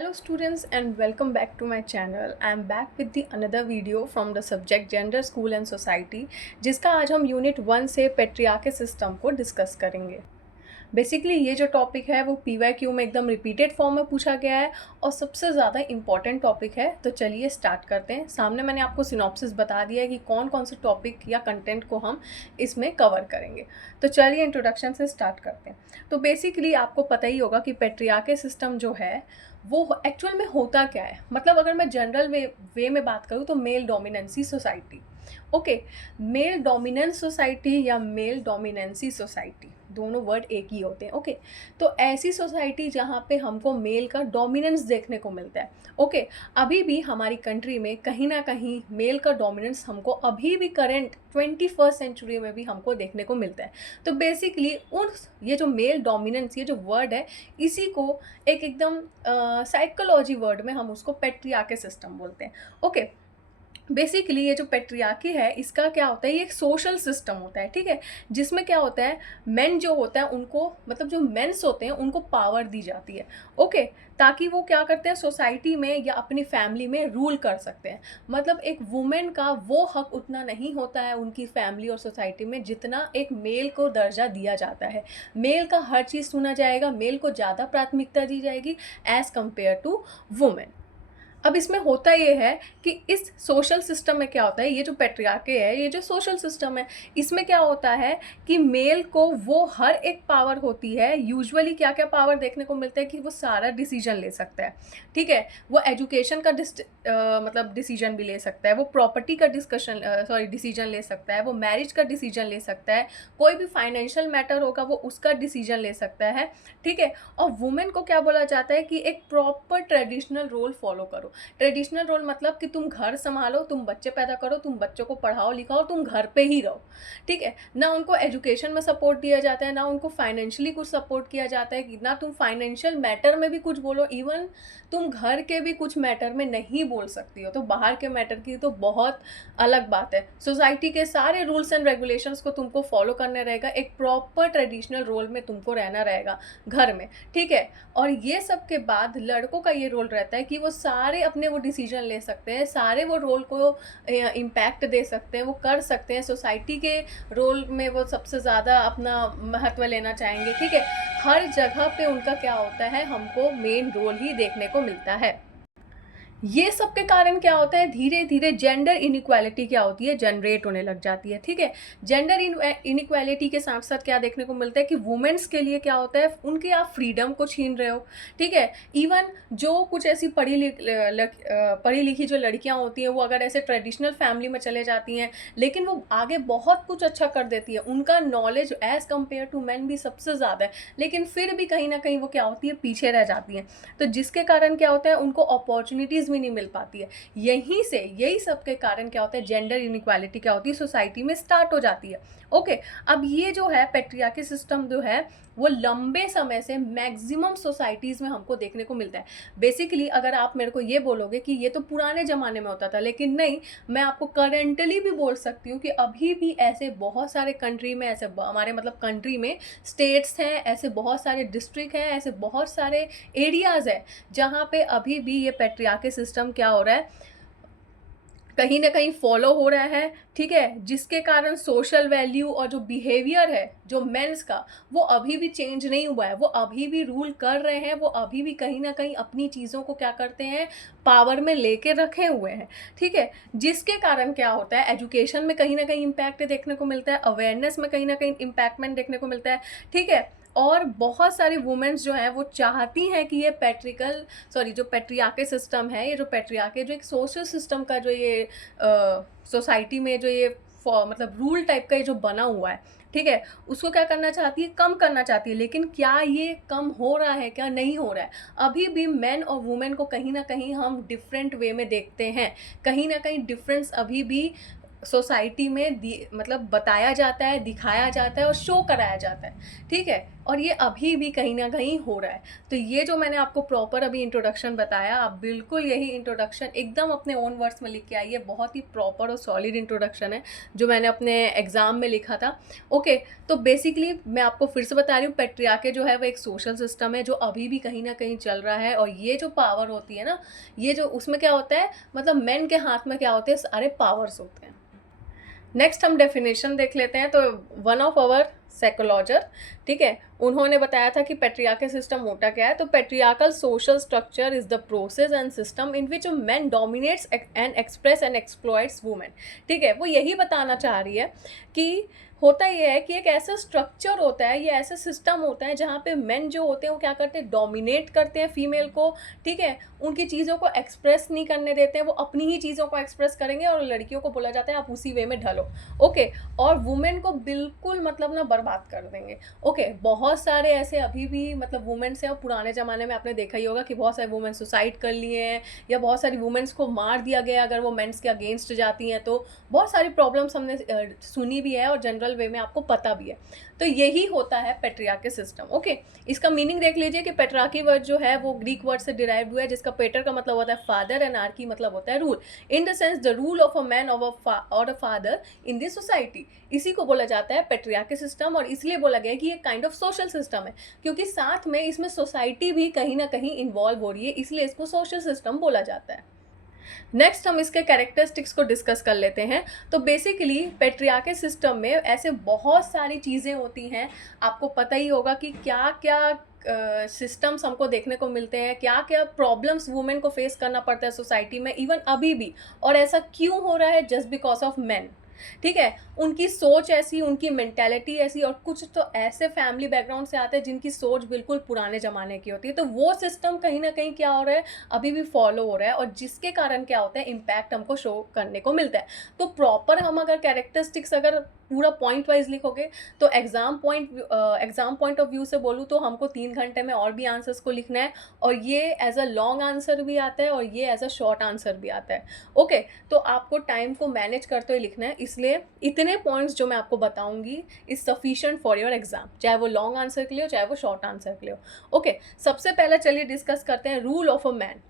Hello students and welcome back to my channel. I am back with the another video from the subject Gender, School and Society, जिसका आज हम unit 1 से patriarchy system को discuss करेंगे। Basically ये जो topic है वो PYQ में एकदम रिपीटेड फॉर्म में पूछा गया है और सबसे ज़्यादा इम्पॉर्टेंट टॉपिक है। तो चलिए स्टार्ट करते हैं। सामने मैंने आपको सिनॉप्सिस बता दिया है कि कौन कौन से टॉपिक या कंटेंट को हम इसमें कवर करेंगे। तो चलिए इंट्रोडक्शन से स्टार्ट करते हैं। तो बेसिकली आपको पता ही होगा कि पेट्रियार्की सिस्टम जो है वो एक्चुअल में होता क्या है। मतलब अगर मैं जनरल वे में बात करूँ तो male dominancy society, okay, male dominance society या मेल डोमिनेंसी सोसाइटी दोनों वर्ड एक ही होते हैं। ओके, तो ऐसी सोसाइटी जहाँ पे हमको मेल का डोमिनेंस देखने को मिलता है। ओके, अभी भी हमारी कंट्री में कहीं ना कहीं मेल का डोमिनेंस हमको अभी भी करंट 21st सेंचुरी में भी हमको देखने को मिलता है। तो बेसिकली ये जो मेल डोमिनेंस ये जो वर्ड है इसी को एक एकदम साइकोलॉजी वर्ड में हम उसको पेट्रियार्की सिस्टम बोलते हैं। ओके, बेसिकली ये जो पेट्रियार्की है इसका क्या होता है, ये एक सोशल सिस्टम होता है, ठीक है, जिसमें क्या होता है मेन जो होता है उनको, मतलब जो मेंस होते हैं उनको पावर दी जाती है। ओके, ताकि वो क्या करते हैं सोसाइटी में या अपनी फैमिली में रूल कर सकते हैं। मतलब एक वुमेन का वो हक उतना नहीं होता है उनकी फैमिली और सोसाइटी में जितना एक मेल को दर्जा दिया जाता है। मेल का हर चीज़ सुना जाएगा, मेल को ज़्यादा प्राथमिकता दी जाएगी एज़ कम्पेयर टू वुमेन। अब इसमें होता ये है कि इस सोशल सिस्टम में क्या होता है, ये जो पेट्रियार्की है ये जो सोशल सिस्टम है इसमें क्या होता है कि मेल को वो हर एक पावर होती है। यूजुअली क्या क्या पावर देखने को मिलता है कि वो सारा डिसीजन ले सकता है, ठीक है, वो एजुकेशन का मतलब डिसीजन भी ले सकता है, वो प्रॉपर्टी का डिसीजन ले सकता है, वो मैरिज का डिसीजन ले सकता है, कोई भी फाइनेंशियल मैटर होगा वो उसका डिसीजन ले सकता है, ठीक है। और वुमेन को क्या बोला जाता है कि एक प्रॉपर ट्रेडिशनल रोल फॉलो करो। ट्रेडिशनल रोल मतलब कि तुम घर संभालो, तुम बच्चे पैदा करो, तुम बच्चों को पढ़ाओ लिखाओ, तुम घर पे ही रहो, ठीक है। ना उनको एजुकेशन में सपोर्ट दिया जाता है, ना उनको फाइनेंशियली कुछ सपोर्ट किया जाता है, ना तुम फाइनेंशियल मैटर में भी कुछ बोलो, इवन तुम घर के भी कुछ मैटर में नहीं बोल सकती हो। तो बाहर के मैटर की तो बहुत अलग बात है। सोसाइटी के सारे रूल्स एंड रेगुलेशंस को तुमको फॉलो करना रहेगा, एक प्रॉपर ट्रेडिशनल रोल में तुमको रहना रहेगा घर में, ठीक है। और ये सब के बाद लड़कों का ये रोल रहता है कि वो सारे अपने वो डिसीजन ले सकते हैं, सारे वो रोल को इम्पैक्ट दे सकते हैं, वो कर सकते हैं, सोसाइटी के रोल में वो सबसे ज़्यादा अपना महत्व लेना चाहेंगे, ठीक है। हर जगह पे उनका क्या होता है, हमको मेन रोल ही देखने को मिलता है। ये सब के कारण क्या होता है, धीरे धीरे जेंडर इनइक्वालिटी क्या होती है, जनरेट होने लग जाती है, ठीक है। जेंडर इनइक्वालिटी के साथ साथ क्या देखने को मिलता है कि वुमेन्स के लिए क्या होता है, उनके आप फ्रीडम को छीन रहे हो, ठीक है। इवन जो कुछ ऐसी पढ़ी लिखी जो लड़कियां होती हैं वो अगर ऐसे ट्रेडिशनल फैमिली में चले जाती हैं लेकिन वो आगे बहुत कुछ अच्छा कर देती है, उनका knowledge as compare to man भी सबसे ज़्यादा है, लेकिन फिर भी कहीं ना कहीं वो क्या होती है, पीछे रह जाती हैं। तो जिसके कारण क्या होता है, उनको अपॉर्चुनिटीज़ भी नहीं मिल पाती है। यही सब के कारण क्या होता है, जेंडर इनइक्वालिटी क्या होती है सोसाइटी में स्टार्ट हो जाती है। ओके, अब ये जो है पेट्रियार्की सिस्टम जो है वो लंबे समय से मैक्सिमम सोसाइटीज़ में हमको देखने को मिलता है। बेसिकली अगर आप मेरे को ये बोलोगे कि ये तो पुराने ज़माने में होता था, लेकिन नहीं, मैं आपको करेंटली भी बोल सकती हूँ कि अभी भी ऐसे बहुत सारे कंट्री में, ऐसे हमारे मतलब कंट्री में स्टेट्स हैं, ऐसे बहुत सारे डिस्ट्रिक्ट हैं, ऐसे बहुत सारे एरियाज़ हैं जहाँ पे अभी भी ये पेट्रियार्की सिस्टम क्या हो रहा है, कहीं ना कहीं फॉलो हो रहा है, ठीक है। जिसके कारण सोशल वैल्यू और जो बिहेवियर है जो मेंस का वो अभी भी चेंज नहीं हुआ है, वो अभी भी रूल कर रहे हैं, वो अभी भी कहीं ना कहीं अपनी चीज़ों को क्या करते हैं, पावर में लेके रखे हुए हैं, ठीक है। जिसके कारण क्या होता है, एजुकेशन में कहीं ना कहीं इम्पैक्ट देखने को मिलता है, अवेयरनेस में कहीं ना कहीं इम्पैक्टमेंट देखने को मिलता है, ठीक है। और बहुत सारी वुमेन्स जो हैं वो चाहती हैं कि ये जो पेट्रियार्की सिस्टम है, ये जो पेट्रियार्की जो एक सोशल सिस्टम का जो ये सोसाइटी में जो ये मतलब रूल टाइप का ये जो बना हुआ है, ठीक है, उसको क्या करना चाहती है, कम करना चाहती है। लेकिन क्या ये कम हो रहा है, क्या नहीं हो रहा है, अभी भी मेन और वुमेन को कहीं ना कहीं हम डिफरेंट वे में देखते हैं, कहीं ना कहीं डिफरेंस अभी भी सोसाइटी में मतलब बताया जाता है, दिखाया जाता है और शो कराया जाता है, ठीक है? और ये अभी भी कहीं न कहीं हो रहा है। तो ये जो मैंने आपको प्रॉपर अभी इंट्रोडक्शन बताया, आप बिल्कुल यही इंट्रोडक्शन एकदम अपने ओन वर्ड्स में लिख के आइए। बहुत ही प्रॉपर और सॉलिड इंट्रोडक्शन है, जो मैंने अपने एग्ज़ाम में लिखा था। ओके, तो बेसिकली मैं आपको फिर से बता रही हूँ, पैट्रियार्की जो है वो एक सोशल सिस्टम है, जो अभी भी कहीं न कहीं चल रहा है। और ये जो पावर होती है ना, ये जो उसमें क्या होता है, मतलब मेन के हाथ में क्या होते हैं, सारे पावर्स होते हैं। नेक्स्ट हम डेफिनेशन देख लेते हैं। तो वन ऑफ आवर साइकोलॉजर, ठीक है, उन्होंने बताया था कि पेट्रियार्कल सिस्टम होता क्या है। तो patriarchal social structure is the process and system in which man dominates and express and exploits women. ठीक है, वो यही बताना चाह रही है कि होता ये है कि एक ऐसा स्ट्रक्चर होता है, ये ऐसा सिस्टम होता है जहाँ पे मेन जो होते हैं वो क्या करते हैं, डोमिनेट करते हैं फीमेल को, ठीक है, उनकी चीज़ों को एक्सप्रेस नहीं करने देते हैं, वो अपनी ही चीज़ों को एक्सप्रेस करेंगे और लड़कियों को बोला जाता है आप उसी वे में ढलो। ओके, और वुमेन को बिल्कुल मतलब ना बर्बाद कर देंगे। ओके, बहुत सारे ऐसे अभी भी मतलब वुमेन्स हैं, और पुराने ज़माने में आपने देखा ही होगा कि बहुत सारे वुमेन सुसाइड कर लिए हैं, या बहुत सारी वुमेन्स को मार दिया गया अगर वो मेंस के अगेंस्ट जाती हैं। तो बहुत सारी प्रॉब्लम्स हमने सुनी भी है और जनरल वे में आपको पता भी है। तो यही होता है पेट्रियार्की सिस्टम। ओके, इसका मीनिंग देख लीजिए कि पेट्रार्की वर्ड जो है वो ग्रीक वर्ड से डिराइव हुआ है, जिसका पेटर का मतलब होता है फादर एंड आर्की मतलब होता है rule. In the sense the rule of a man और a father in this society, इसी को बोला जाता है पेट्रियार्की सिस्टम। और इसलिए बोला गया है कि ये काइंड ऑफ सोशल सिस्टम है, क्योंकि साथ में इसमें सोसाइटी भी कहीं ना कहीं इन्वॉल्व हो रही है, इसलिए इसको सोशल सिस्टम बोला जाता है। नेक्स्ट हम इसके कैरेक्टरिस्टिक्स को डिस्कस कर लेते हैं। तो बेसिकली पेट्रियार्कल सिस्टम में ऐसे बहुत सारी चीज़ें होती हैं, आपको पता ही होगा कि क्या क्या सिस्टम्स हमको देखने को मिलते हैं, क्या क्या प्रॉब्लम्स वुमेन को फेस करना पड़ता है सोसाइटी में इवन अभी भी, और ऐसा क्यों हो रहा है, जस्ट बिकॉज ऑफ मैन। ठीक है, उनकी सोच ऐसी, उनकी मेंटेलिटी ऐसी, और कुछ तो ऐसे फैमिली बैकग्राउंड से आते हैं जिनकी सोच बिल्कुल पुराने ज़माने की होती है। तो वो सिस्टम कहीं ना कहीं क्या हो रहा है, अभी भी फॉलो हो रहा है, और जिसके कारण क्या होता है, इम्पैक्ट हमको शो करने को मिलता है। तो प्रॉपर हम अगर कैरेक्टरिस्टिक्स अगर पूरा पॉइंट वाइज लिखोगे, तो एग्जाम पॉइंट ऑफ व्यू से बोलूँ तो हमको 3 घंटे में और भी आंसर्स को लिखना है, और ये एज अ लॉन्ग आंसर भी आता है और ये एज अ शॉर्ट आंसर भी आता है। ओके, तो आपको टाइम को मैनेज करते हुए लिखना है, इसलिए इतने पॉइंट्स जो मैं आपको बताऊंगी is sufficient for your exam, चाहे वो लॉन्ग आंसर के लिए हो चाहे वो शॉर्ट आंसर के लिए हो। ओके, सबसे पहले चलिए डिस्कस करते हैं rule of a man.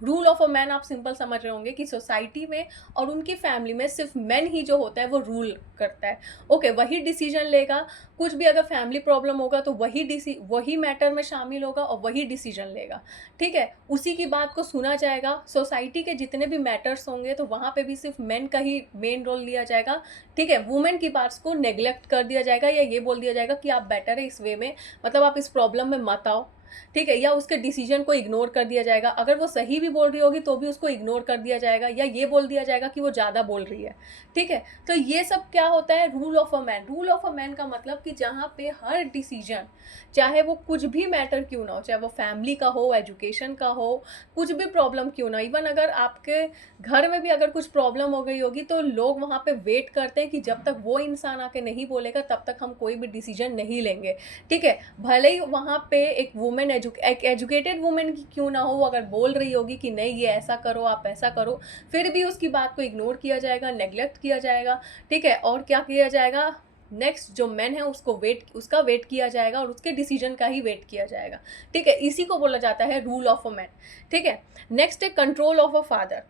Rule of a man आप सिंपल समझ रहे होंगे कि सोसाइटी में और उनकी फैमिली में सिर्फ मैन ही जो होता है वो रूल करता है। ओके, वही डिसीजन लेगा, कुछ भी अगर फैमिली प्रॉब्लम होगा तो वही मैटर में शामिल होगा और वही डिसीजन लेगा। ठीक है, उसी की बात को सुना जाएगा। सोसाइटी के जितने भी मैटर्स होंगे तो वहाँ पे भी सिर्फ मैन का ही मेन रोल लिया जाएगा। ठीक है, वुमेन की बात को नेग्लेक्ट कर दिया जाएगा, या ये बोल दिया जाएगा कि आप बेटर है इस वे में, मतलब आप इस प्रॉब्लम में मत आओ। ठीक है, या उसके डिसीजन को इग्नोर कर दिया जाएगा, अगर वो सही भी बोल रही होगी तो भी उसको इग्नोर कर दिया जाएगा, या ये बोल दिया जाएगा कि वो ज़्यादा बोल रही है। ठीक है, तो ये सब क्या होता है, rule of a man. Rule of a man का मतलब कि जहाँ पे हर डिसीजन, चाहे वो कुछ भी मैटर क्यों ना हो, चाहे वो फैमिली का हो, एजुकेशन का हो, कुछ भी प्रॉब्लम क्यों ना, इवन अगर आपके घर में भी अगर कुछ प्रॉब्लम हो गई होगी तो लोग वहाँ पे वेट करते हैं कि जब तक वो इंसान आके नहीं बोलेगा तब तक हम कोई भी डिसीजन नहीं लेंगे। ठीक है, भले ही वहाँ पे एक वुमेन एक एजुकेटेड वुमेन की क्यों ना हो, वो अगर बोल रही होगी कि नहीं ये ऐसा करो, आप ऐसा करो, फिर भी उसकी बात को इग्नोर किया जाएगा, नेग्लेक्ट किया जाएगा। ठीक है, और क्या किया जाएगा, नेक्स्ट जो मैन है उसका वेट किया जाएगा और उसके डिसीजन का ही वेट किया जाएगा। ठीक है, इसी को बोला जाता है रूल ऑफ अ मैन। ठीक है, नेक्स्ट है control of a father.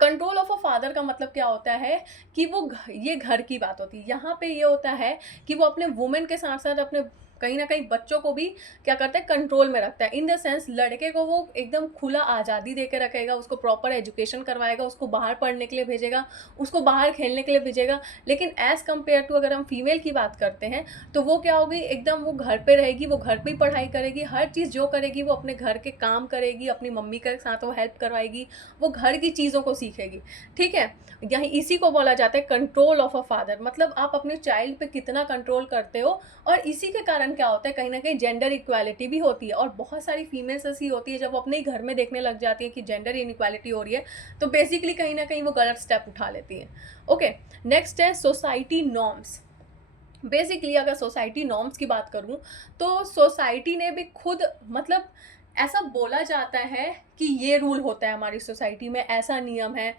Control of a father का मतलब क्या होता है कि ये घर की बात होती है, यहाँ पे ये होता है कि वो अपने वुमेन के साथ साथ अपने कहीं ना कहीं बच्चों को भी क्या करता है, कंट्रोल में रखता है। इन द सेंस लड़के को वो एकदम खुला आज़ादी दे के रखेगा, उसको प्रॉपर एजुकेशन करवाएगा, उसको बाहर पढ़ने के लिए भेजेगा, उसको बाहर खेलने के लिए भेजेगा। लेकिन एज़ कम्पेयर टू अगर हम फीमेल की बात करते हैं तो वो क्या होगी, एकदम वो घर पे रहेगी, वो घर पे ही पढ़ाई करेगी, हर चीज़ जो करेगी वो अपने घर के काम करेगी, अपनी मम्मी के साथ वो हेल्प करवाएगी, वो घर की चीज़ों को सीखेगी। ठीक है, यही इसी को बोला जाता है कंट्रोल ऑफ अ फादर, मतलब आप अपने चाइल्ड पे कितना कंट्रोल करते हो। और इसी के कारण क्या होता है, कहीं ना कहीं जेंडर इक्वालिटी भी होती है, और बहुत सारी फीमेल्स ऐसी होती है जब वो अपने ही घर में देखने लग जाती है कि जेंडर इनइक्वालिटी हो रही है, तो बेसिकली कहीं ना कहीं वो गलत स्टेप उठा लेती हैं। ओके, नेक्स्ट है सोसाइटी नॉर्म्स। बेसिकली अगर सोसाइटी नॉर्म्स की बात करूं तो सोसाइटी ने भी खुद मतलब ऐसा बोला जाता है कि ये रूल होता है हमारी सोसाइटी में, ऐसा नियम है।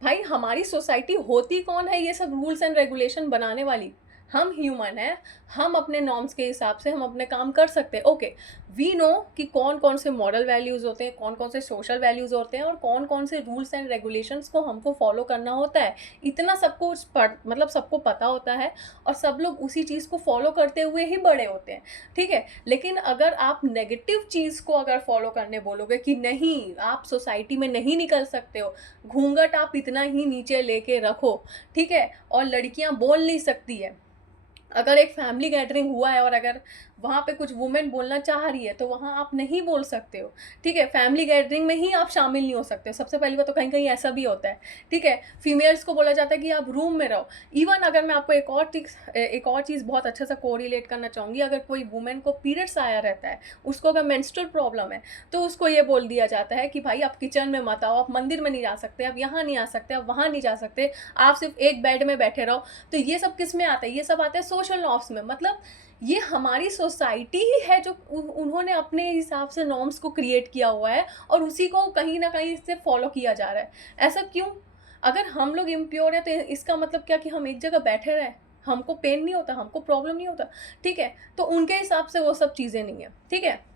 भाई हमारी सोसाइटी होती कौन है ये सब रूल्स एंड रेगुलेशन बनाने वाली? हम ह्यूमन हैं, हम अपने नॉर्म्स के हिसाब से हम अपने काम कर सकते हैं। ओके, वी नो कि कौन कौन से मॉरल वैल्यूज़ होते हैं, कौन कौन से सोशल वैल्यूज़ होते हैं और कौन कौन से रूल्स एंड रेगुलेशंस को हमको फॉलो करना होता है। इतना सबको मतलब सबको पता होता है और सब लोग उसी चीज़ को फॉलो करते हुए ही बड़े होते हैं, ठीक है। लेकिन अगर आप नेगेटिव चीज़ को अगर फॉलो करने बोलोगे कि नहीं आप सोसाइटी में नहीं निकल सकते हो, घूंघट आप इतना ही नीचे लेके रखो, ठीक है, और लड़कियां बोल नहीं सकती है, अगर एक फैमिली गैदरिंग हुआ है और अगर वहाँ पे कुछ वुमेन बोलना चाह रही है तो वहाँ आप नहीं बोल सकते हो, ठीक है। फैमिली गैदरिंग में ही आप शामिल नहीं हो सकते हो, सबसे पहली बात तो कहीं कहीं ऐसा भी होता है, ठीक है। फीमेल्स को बोला जाता है कि आप रूम में रहो। इवन अगर मैं आपको एक और चीज़ बहुत अच्छे से कोरिलेट करना चाहूँगी, अगर कोई वुमेन को पीरियड्स आया रहता है, उसको अगर मेंस्ट्रुअल प्रॉब्लम है, तो उसको ये बोल दिया जाता है कि भाई आप किचन में मत आओ, आप मंदिर में नहीं जा सकते, आप यहाँ नहीं आ सकते, आप वहाँ नहीं जा सकते, आप सिर्फ एक बेड में बैठे रहो। तो ये सब किस में आता है? ये सब आता है सोशल नॉर्म्स में। मतलब ये हमारी सोसाइटी ही है जो उन्होंने अपने हिसाब से नॉर्म्स को क्रिएट किया हुआ है और उसी को कहीं ना कहीं से फॉलो किया जा रहा है। ऐसा क्यों? अगर हम लोग इम्प्योर है तो इसका मतलब क्या कि हम एक जगह बैठे रहे, हमको पेन नहीं होता, हमको प्रॉब्लम नहीं होता, ठीक है। तो उनके हिसाब से वो सब चीज़ें नहीं है, ठीक है।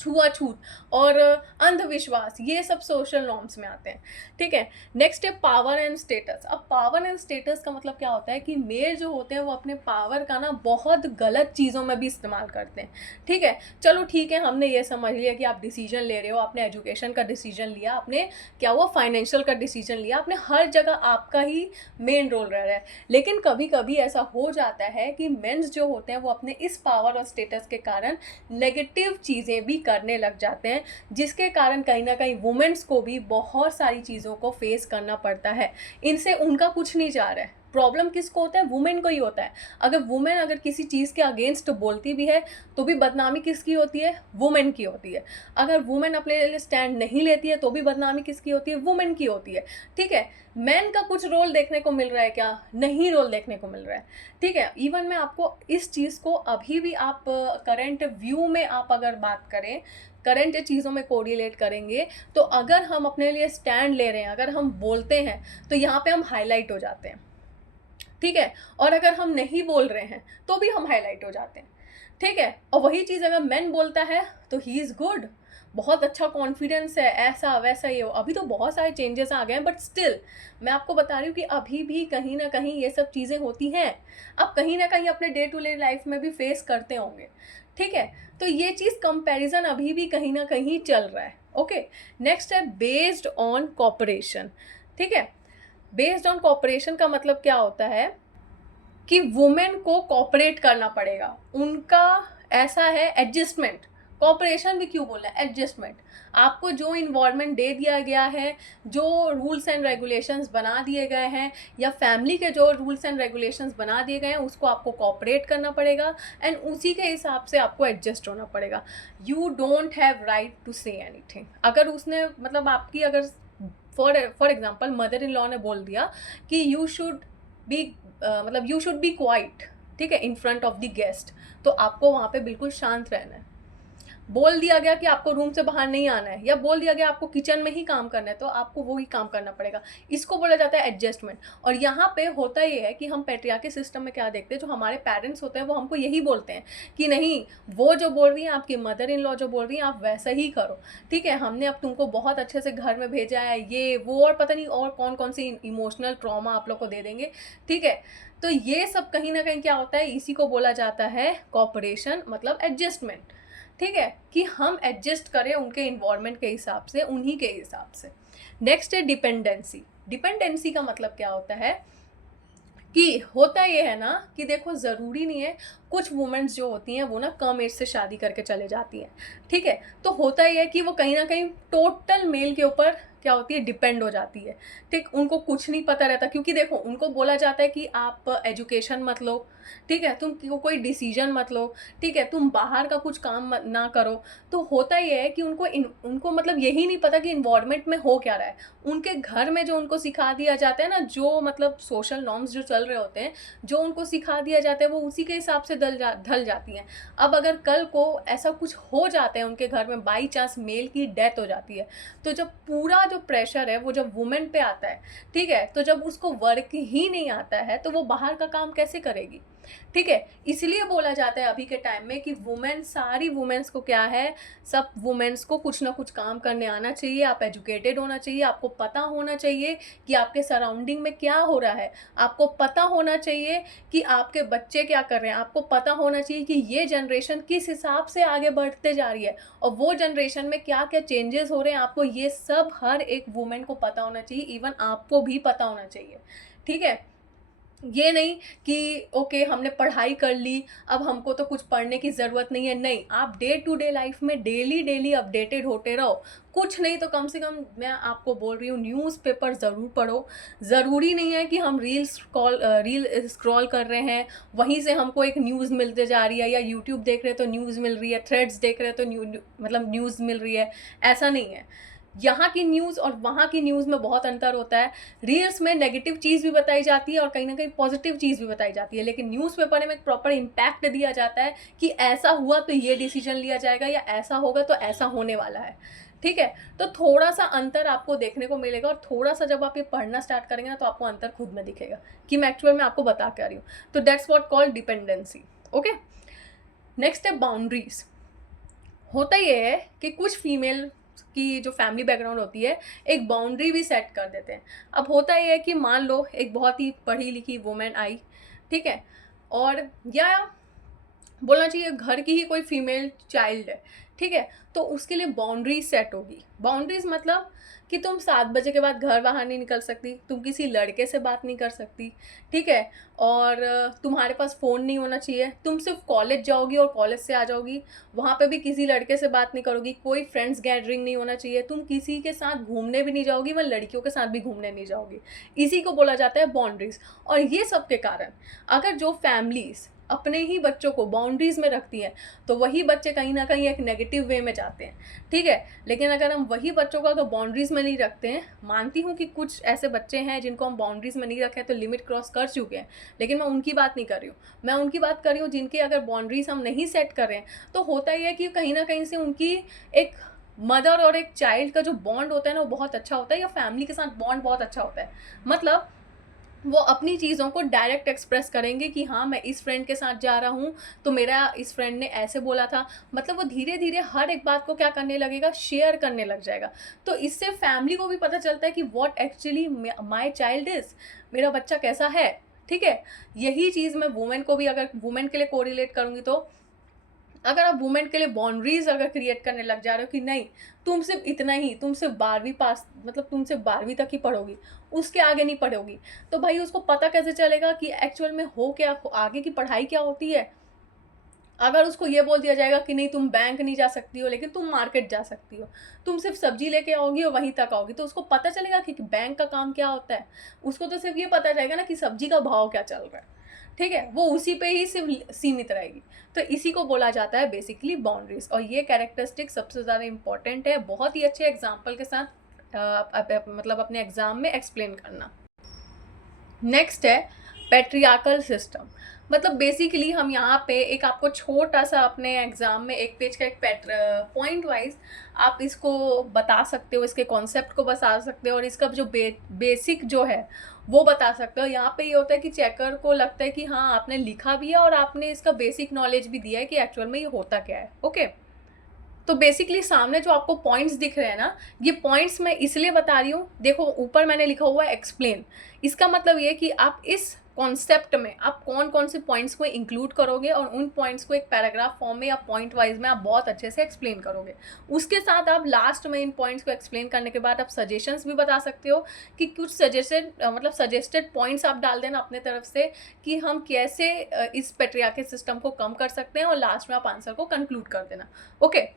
छुआछूत और अंधविश्वास ये सब सोशल नॉर्म्स में आते हैं, ठीक है। नेक्स्ट है पावर एंड स्टेटस। अब पावर एंड स्टेटस का मतलब क्या होता है कि मेल जो होते हैं वो अपने पावर का ना बहुत गलत चीज़ों में भी इस्तेमाल करते हैं, ठीक है। चलो ठीक है, हमने ये समझ लिया कि आप डिसीजन ले रहे हो, आपने एजुकेशन का डिसीजन लिया, आपने क्या हुआ फाइनेंशियल का डिसीजन लिया, आपने हर जगह आपका ही मेन रोल रह रहा है। लेकिन कभी कभी ऐसा हो जाता है कि मेंस जो होते हैं वो अपने इस पावर और स्टेटस के कारण नेगेटिव चीज़ें भी करने लग जाते हैं, जिसके कारण कहीं ना कहीं वुमेन्स को भी बहुत सारी चीज़ों को फेस करना पड़ता है। इनसे उनका कुछ नहीं जा रहा है, प्रॉब्लम किसको होता है? वुमेन को ही होता है। अगर वुमेन अगर किसी चीज़ के अगेंस्ट बोलती भी है तो भी बदनामी किसकी होती है? वुमेन की होती है। अगर वुमेन अपने लिए स्टैंड नहीं लेती है तो भी बदनामी किसकी होती है? वुमेन की होती है, ठीक है। मैन का कुछ रोल देखने को मिल रहा है क्या? नहीं रोल देखने को मिल रहा है, ठीक है। इवन मैं आपको इस चीज़ को अभी भी आप करंट व्यू में आप अगर बात करें, करंट चीज़ों में कोरिलेट करेंगे, तो अगर हम अपने लिए स्टैंड ले रहे हैं, अगर हम बोलते हैं तो यहाँ पे हम हाईलाइट हो जाते हैं, ठीक है। और अगर हम नहीं बोल रहे हैं तो भी हम हाईलाइट हो जाते हैं, ठीक है। और वही चीज़ अगर मैन बोलता है तो ही इज़ गुड, बहुत अच्छा कॉन्फिडेंस है, ऐसा वैसा ये हो। अभी तो बहुत सारे चेंजेस आ गए हैं, बट स्टिल मैं आपको बता रही हूँ कि अभी भी कहीं ना कहीं ये सब चीज़ें होती हैं। आप कहीं ना कहीं अपने डे टू डे लाइफ में भी फेस करते होंगे, ठीक है। तो ये चीज़ कंपैरिजन अभी भी कहीं ना कहीं चल रहा है, ओके। नेक्स्ट है बेस्ड ऑन कॉपरेशन, ठीक है। बेस्ड ऑन कॉपरेशन का मतलब क्या होता है कि वुमेन को कॉपरेट करना पड़ेगा, उनका ऐसा है एडजस्टमेंट। कॉपरेशन भी क्यों बोला है? एडजस्टमेंट। आपको जो इन्वायरमेंट दे दिया गया है, जो रूल्स एंड रेगुलेशंस बना दिए गए हैं, या फैमिली के जो रूल्स एंड रेगुलेशंस बना दिए गए हैं, उसको आपको कॉपरेट करना पड़ेगा एंड उसी के हिसाब से आपको एडजस्ट होना पड़ेगा। You don't have right to say anything. अगर उसने मतलब आपकी अगर for example mother in law ने बोल दिया कि यू शुड बी मतलब यू शुड बी क्वाइट, ठीक है, in front of the guest, तो आपको वहाँ पे बिल्कुल शांत रहना है। बोल दिया गया कि आपको रूम से बाहर नहीं आना है, या बोल दिया गया आपको किचन में ही काम करना है, तो आपको वो ही काम करना पड़ेगा। इसको बोला जाता है एडजस्टमेंट। और यहाँ पे होता ये है कि हम पैट्रियार्की सिस्टम में क्या देखते हैं, जो हमारे पेरेंट्स होते हैं वो हमको यही बोलते हैं कि नहीं, वो जो बोल रही है आपकी मदर इन लॉ जो बोल रही है आप वैसा ही करो, ठीक है। हमने अब तुमको बहुत अच्छे से घर में भेजा है, ये वो और पता नहीं और कौन कौन सी इमोशनल ट्रॉमा आप लोग को दे देंगे, ठीक है। तो ये सब कहीं ना कहीं क्या होता है, इसी को बोला जाता है कॉपरेशन, मतलब एडजस्टमेंट, ठीक है, कि हम एडजस्ट करें उनके इन्वायरमेंट के हिसाब से, उन्हीं के हिसाब से। नेक्स्ट है डिपेंडेंसी। डिपेंडेंसी का मतलब क्या होता है कि होता ये है ना कि देखो ज़रूरी नहीं है, कुछ वुमेन्स जो होती हैं वो ना कम एज से शादी करके चले जाती हैं, ठीक है। तो होता ये है कि वो कहीं ना कहीं टोटल मेल के ऊपर क्या होती है, डिपेंड हो जाती है, ठीक। उनको कुछ नहीं पता रहता, क्योंकि देखो उनको बोला जाता है कि आप एजुकेशन मत लो, ठीक है, तुम कोई डिसीजन मत लो, ठीक है, तुम बाहर का कुछ काम ना करो। तो होता ये है कि उनको मतलब यही नहीं पता कि इन्वायरमेंट में हो क्या रहा है। उनके घर में जो उनको सिखा दिया जाता है ना, जो मतलब सोशल नॉर्म्स जो चल रहे होते हैं, जो उनको सिखा दिया जाता है वो उसी के हिसाब से ढल जाती हैं। अब अगर कल को ऐसा कुछ हो जाता है उनके घर में, बाई चांस मेल की डेथ हो जाती है, तो जब पूरा जो प्रेशर है वो जब वुमेन पे आता है, ठीक है, तो जब उसको वर्क ही नहीं आता है तो वो बाहर का काम कैसे करेगी, ठीक है। इसलिए बोला जाता है अभी के टाइम में कि वुमेन, सारी वुमेन्स को क्या है, सब वुमेन्स को कुछ ना कुछ काम करने आना चाहिए, आप एजुकेटेड होना चाहिए, आपको पता होना चाहिए कि आपके सराउंडिंग में क्या हो रहा है, आपको पता होना चाहिए कि आपके बच्चे क्या कर रहे हैं, आपको पता होना चाहिए कि ये जनरेशन किस हिसाब से आगे बढ़ते जा रही है और वो जनरेशन में क्या क्या चेंजेस हो रहे हैं, आपको ये सब हर एक वुमेन को पता होना चाहिए, इवन आपको भी पता होना चाहिए, ठीक है। ये नहीं कि ओके हमने पढ़ाई कर ली, अब हमको तो कुछ पढ़ने की ज़रूरत नहीं है, नहीं, आप डे टू डे लाइफ में डेली अपडेटेड होते रहो। कुछ नहीं तो कम से कम मैं आपको बोल रही हूँ न्यूज़पेपर ज़रूर पढ़ो। ज़रूरी नहीं है कि हम रील स्क्रॉल कर रहे हैं, वहीं से हमको एक न्यूज़ मिलते जा रही है, या यूट्यूब देख रहे हैं तो न्यूज़ मिल रही है, थ्रेड्स देख रहे हैं तो मतलब न्यूज़ मिल रही है, ऐसा नहीं है। यहाँ की न्यूज़ और वहाँ की न्यूज़ में बहुत अंतर होता है। रील्स में नेगेटिव चीज़ भी बताई जाती है और कहीं ना कहीं पॉजिटिव चीज़ भी बताई जाती है, लेकिन न्यूज़पेपर में एक प्रॉपर इम्पैक्ट दिया जाता है कि ऐसा हुआ तो ये डिसीजन लिया जाएगा, या ऐसा होगा तो ऐसा होने वाला है, ठीक है। तो थोड़ा सा अंतर आपको देखने को मिलेगा, और थोड़ा सा जब आप ये पढ़ना स्टार्ट करेंगे ना तो आपको अंतर खुद में दिखेगा कि मैं एक्चुअल में आपको बता क्या रही हूँ। तो that's what called dependency, okay. Next है बाउंड्रीज। होता ये है कि कुछ फीमेल की जो फैमिली बैकग्राउंड होती है एक बाउंड्री भी सेट कर देते हैं। अब होता ये है कि मान लो एक बहुत ही पढ़ी लिखी वुमेन आई, ठीक है, और या बोलना चाहिए घर की ही कोई फीमेल चाइल्ड है, ठीक है, तो उसके लिए बाउंड्रीज सेट होगी। बाउंड्रीज मतलब कि तुम 7 बजे के बाद घर बाहर नहीं निकल सकती, तुम किसी लड़के से बात नहीं कर सकती, ठीक है, और तुम्हारे पास फ़ोन नहीं होना चाहिए, तुम सिर्फ कॉलेज जाओगी और कॉलेज से आ जाओगी, वहाँ पे भी किसी लड़के से बात नहीं करोगी, कोई फ्रेंड्स गैदरिंग नहीं होना चाहिए, तुम किसी के साथ घूमने भी नहीं जाओगी, वह लड़कियों के साथ भी घूमने नहीं जाओगी। इसी को बोला जाता है बाउंड्रीज। और ये सब के कारण अगर जो फैमिलीज़ अपने ही बच्चों को बाउंड्रीज़ में रखती हैं तो वही बच्चे कहीं ना कहीं एक नेगेटिव वे में जाते हैं, ठीक है। लेकिन अगर हम वही बच्चों को अगर बाउंड्रीज़ में नहीं रखते हैं, मानती हूँ कि कुछ ऐसे बच्चे हैं जिनको हम बाउंड्रीज़ में नहीं रखें तो लिमिट क्रॉस कर चुके हैं, लेकिन मैं उनकी बात नहीं कर रही हूँ। मैं उनकी बात कर रही हूँ जिनकी अगर बाउंड्रीज़ हम नहीं सेट कर रहे हैं तो होता ही है कि कहीं ना कहीं से उनकी एक मदर और एक चाइल्ड का जो बॉन्ड होता है ना वो बहुत अच्छा होता है, या फैमिली के साथ बॉन्ड बहुत अच्छा होता है। मतलब वो अपनी चीज़ों को डायरेक्ट एक्सप्रेस करेंगे कि हाँ मैं इस फ्रेंड के साथ जा रहा हूँ तो मेरा इस फ्रेंड ने ऐसे बोला था, मतलब वो धीरे धीरे हर एक बात को क्या करने लगेगा, शेयर करने लग जाएगा। तो इससे फैमिली को भी पता चलता है कि what actually my child is, मेरा बच्चा कैसा है, ठीक है। यही चीज़ मैं वुमेन को भी, अगर वुमेन के लिए कोरिलेट करूँगी तो अगर आप वुमेन के लिए बाउंड्रीज अगर क्रिएट करने लग जा रहे हो कि नहीं तुम सिर्फ इतना ही, तुम सिर्फ 12वीं पास, मतलब तुम सिर्फ 12वीं तक ही पढ़ोगी, उसके आगे नहीं पढ़ोगी, तो भाई उसको पता कैसे चलेगा कि एक्चुअल में हो क्या, आगे की पढ़ाई क्या होती है। अगर उसको ये बोल दिया जाएगा कि नहीं तुम बैंक नहीं जा सकती हो लेकिन तुम मार्केट जा सकती हो, तुम सिर्फ सब्जी लेके आओगी और वहीं तक आओगी, तो उसको पता चलेगा कि बैंक का काम क्या होता है। उसको तो सिर्फ ये पता चलेगा ना कि सब्जी का भाव क्या चल रहा है, ठीक है, वो उसी पे ही सिर्फ सीमित रहेगी। तो इसी को बोला जाता है बेसिकली बाउंड्रीज, और ये कैरेक्टरिस्टिक सबसे ज़्यादा इंपॉर्टेंट है, बहुत ही अच्छे एग्जाम्पल के साथ मतलब अपने एग्जाम में एक्सप्लेन करना। नेक्स्ट है पैट्रियार्कल सिस्टम। मतलब बेसिकली हम यहाँ पे एक आपको छोटा सा अपने एग्जाम में एक पेज का एक पॉइंट वाइज आप इसको बता सकते हो, इसके कॉन्सेप्ट को बता सकते हो, और इसका जो बेसिक जो है वो बता सकते हो। यहाँ पे ये होता है कि चेकर को लगता है कि हाँ आपने लिखा भी है और आपने इसका बेसिक नॉलेज भी दिया है कि एक्चुअल में ये होता क्या है, ओके। तो बेसिकली सामने जो आपको पॉइंट्स दिख रहे हैं ना, ये पॉइंट्स मैं इसलिए बता रही हूँ, देखो ऊपर मैंने लिखा हुआ है एक्सप्लेन। इसका मतलब ये कि आप इस कॉन्सेप्ट में आप कौन कौन से पॉइंट्स को इंक्लूड करोगे और उन पॉइंट्स को एक पैराग्राफ फॉर्म में या पॉइंट वाइज में आप बहुत अच्छे से एक्सप्लेन करोगे। उसके साथ आप लास्ट में इन पॉइंट्स को एक्सप्लेन करने के बाद आप सजेशंस भी बता सकते हो कि कुछ सजेस्टेड पॉइंट्स आप डाल देना अपने तरफ से कि हम कैसे इस पेट्रियार्कल सिस्टम को कम कर सकते हैं, और लास्ट में आप आंसर को कंक्लूड कर देना, ओके।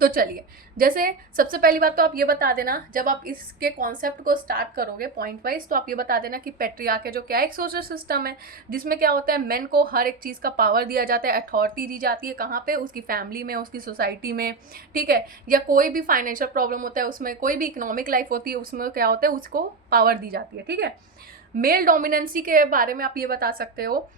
तो चलिए, जैसे सबसे पहली बात तो आप ये बता देना, जब आप इसके कॉन्सेप्ट को स्टार्ट करोगे पॉइंट वाइज, तो आप ये बता देना कि पेट्रियार्की जो क्या है, एक सोशल सिस्टम है जिसमें क्या होता है, मेन को हर एक चीज़ का पावर दिया जाता है, अथॉरिटी दी जाती है, कहाँ पे, उसकी फैमिली में, उसकी सोसाइटी में, ठीक है, या कोई भी फाइनेंशियल प्रॉब्लम होता है उसमें, कोई भी इकोनॉमिक लाइफ होती है उसमें क्या होता है, उसको पावर दी जाती है, ठीक है। मेल डोमिनेंसी के बारे में आप ये बता सकते हो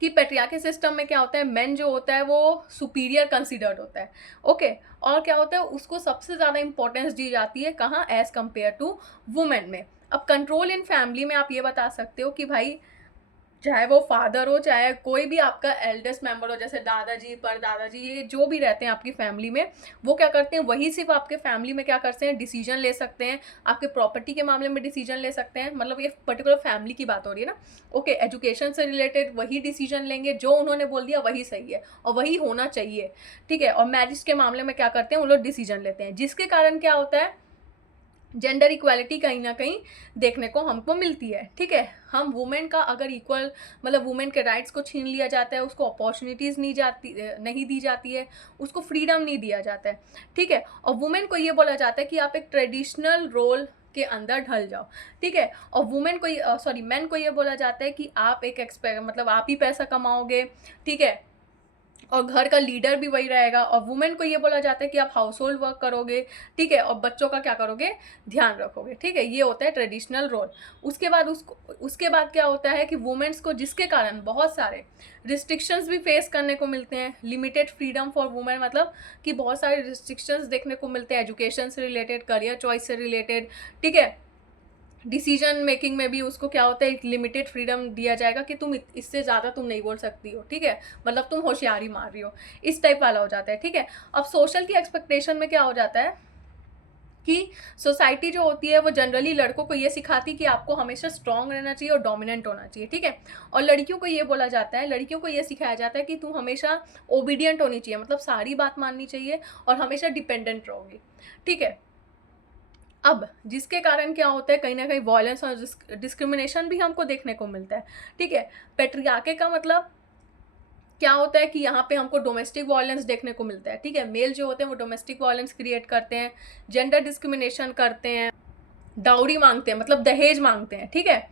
कि पेट्रियार्की सिस्टम में क्या होता है, मेन जो होता है वो सुपीरियर कंसिडर्ड होता है, ओके। और क्या होता है, उसको सबसे ज़्यादा इंपॉर्टेंस दी जाती है कहाँ, एज कम्पेयर टू वुमेन में। अब कंट्रोल इन फैमिली में आप ये बता सकते हो कि भाई चाहे वो फादर हो, चाहे कोई भी आपका एल्डेस्ट मेंबर हो, जैसे दादाजी, परदादाजी, ये जो भी रहते हैं आपकी फैमिली में, वो क्या करते हैं, वही सिर्फ आपके फैमिली में क्या करते हैं, डिसीजन ले सकते हैं, आपके प्रॉपर्टी के मामले में डिसीजन ले सकते हैं। मतलब ये पर्टिकुलर फैमिली की बात हो रही है ना, ओके। एजुकेशन से रिलेटेड वही डिसीजन लेंगे, जो उन्होंने बोल दिया वही सही है और वही होना चाहिए, ठीक है। और मैरिज के मामले में क्या करते हैं, वो लोग डिसीजन लेते हैं, जिसके कारण क्या होता है, जेंडर इक्वालिटी कहीं ना कहीं देखने को हमको मिलती है, ठीक है। हम वुमेन का अगर इक्वल, मतलब वुमेन के राइट्स को छीन लिया जाता है, उसको अपॉर्चुनिटीज़ नहीं दी जाती है, उसको फ्रीडम नहीं दिया जाता है, ठीक है। और वुमेन को ये बोला जाता है कि आप एक ट्रेडिशनल रोल के अंदर ढल जाओ, ठीक है। और वुमेन को मैन को ये बोला जाता है कि आप एक मतलब आप ही पैसा कमाओगे, ठीक है, और घर का लीडर भी वही रहेगा। और वुमेन को ये बोला जाता है कि आप हाउस होल्ड वर्क करोगे, ठीक है, और बच्चों का क्या करोगे, ध्यान रखोगे, ठीक है। ये होता है ट्रेडिशनल रोल। उसके बाद क्या होता है कि वुमेन्स को, जिसके कारण बहुत सारे रिस्ट्रिक्शंस भी फेस करने को मिलते हैं। लिमिटेड फ्रीडम फॉर वुमेन, मतलब कि बहुत सारे रिस्ट्रिक्शंस देखने को मिलते हैं, एजुकेशन से रिलेटेड, करियर चॉइस से रिलेटेड, ठीक है। डिसीजन मेकिंग में भी उसको क्या होता है, एक लिमिटेड फ्रीडम दिया जाएगा कि तुम इससे ज़्यादा तुम नहीं बोल सकती हो, ठीक है, मतलब तुम होशियारी मार रही हो, इस टाइप वाला हो जाता है, ठीक है। अब सोशल की एक्सपेक्टेशन में क्या हो जाता है कि सोसाइटी जो होती है वो जनरली लड़कों को ये सिखाती कि आपको हमेशा स्ट्रांग रहना चाहिए और डोमिनेंट होना चाहिए, ठीक है। और लड़कियों को ये बोला जाता है, लड़कियों को ये सिखाया जाता है कि तुम हमेशा ओबीडियंट होनी चाहिए, मतलब सारी बात माननी चाहिए और हमेशा डिपेंडेंट रहोगी, ठीक है। अब जिसके कारण क्या होता है, कहीं ना कहीं वायलेंस और डिस्क्रिमिनेशन भी हमको देखने को मिलता है, ठीक है। पेट्रियार्की का मतलब क्या होता है कि यहाँ पे हमको डोमेस्टिक वायलेंस देखने को मिलता है, ठीक है। मेल जो होते हैं वो डोमेस्टिक वायलेंस क्रिएट करते हैं, जेंडर डिस्क्रिमिनेशन करते हैं, डाउरी मांगते हैं, मतलब दहेज मांगते हैं, ठीक है।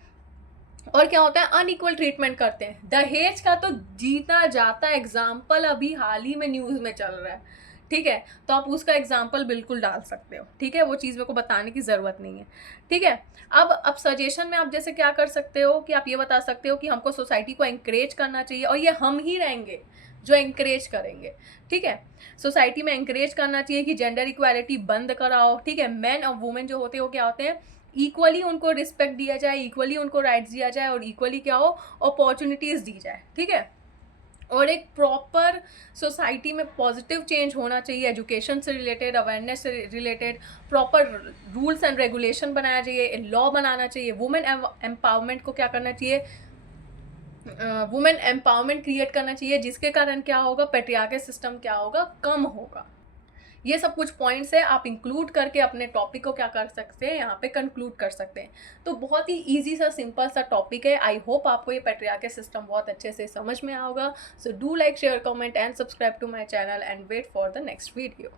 और क्या होता है, अनइक्वल ट्रीटमेंट करते हैं। दहेज का तो जीता जाता एग्जाम्पल अभी हाल ही में न्यूज़ में चल रहा है, ठीक है। तो आप उसका एग्जाम्पल बिल्कुल डाल सकते हो, ठीक है, वो चीज़ मेरे को बताने की ज़रूरत नहीं है, ठीक है। अब सजेशन में आप जैसे क्या कर सकते हो कि आप ये बता सकते हो कि हमको सोसाइटी को एंकरेज करना चाहिए, और ये हम ही रहेंगे जो एंकरेज करेंगे, ठीक है। सोसाइटी में एंकरेज करना चाहिए कि जेंडर इक्वालिटी बंद कराओ, ठीक है। मैन और वुमेन जो होते हैं वो क्या होते हैं, इक्वली उनको रिस्पेक्ट दिया जाए, इक्वली उनको राइट्स दिया जाए, और इक्वली क्या हो, अपॉर्चुनिटीज़ दी जाए, ठीक है। और एक प्रॉपर सोसाइटी में पॉजिटिव चेंज होना चाहिए, एजुकेशन से रिलेटेड, अवेयरनेस से related, proper rules and regulation बनाया चाहिए, लॉ बनाना चाहिए। वुमेन एम्पावरमेंट को क्या करना चाहिए, वुमेन एम्पावरमेंट क्रिएट करना चाहिए, जिसके कारण क्या होगा, पेट्रियार्की सिस्टम क्या होगा, कम होगा। ये सब कुछ पॉइंट्स है, आप इंक्लूड करके अपने टॉपिक को क्या कर सकते हैं, यहाँ पे कंक्लूड कर सकते हैं। तो बहुत ही इजी सा, सिंपल सा टॉपिक है। आई होप आपको ये पेट्रियार्की सिस्टम बहुत अच्छे से समझ में आएगा। So do like, share, comment and subscribe to my channel and wait for the next video.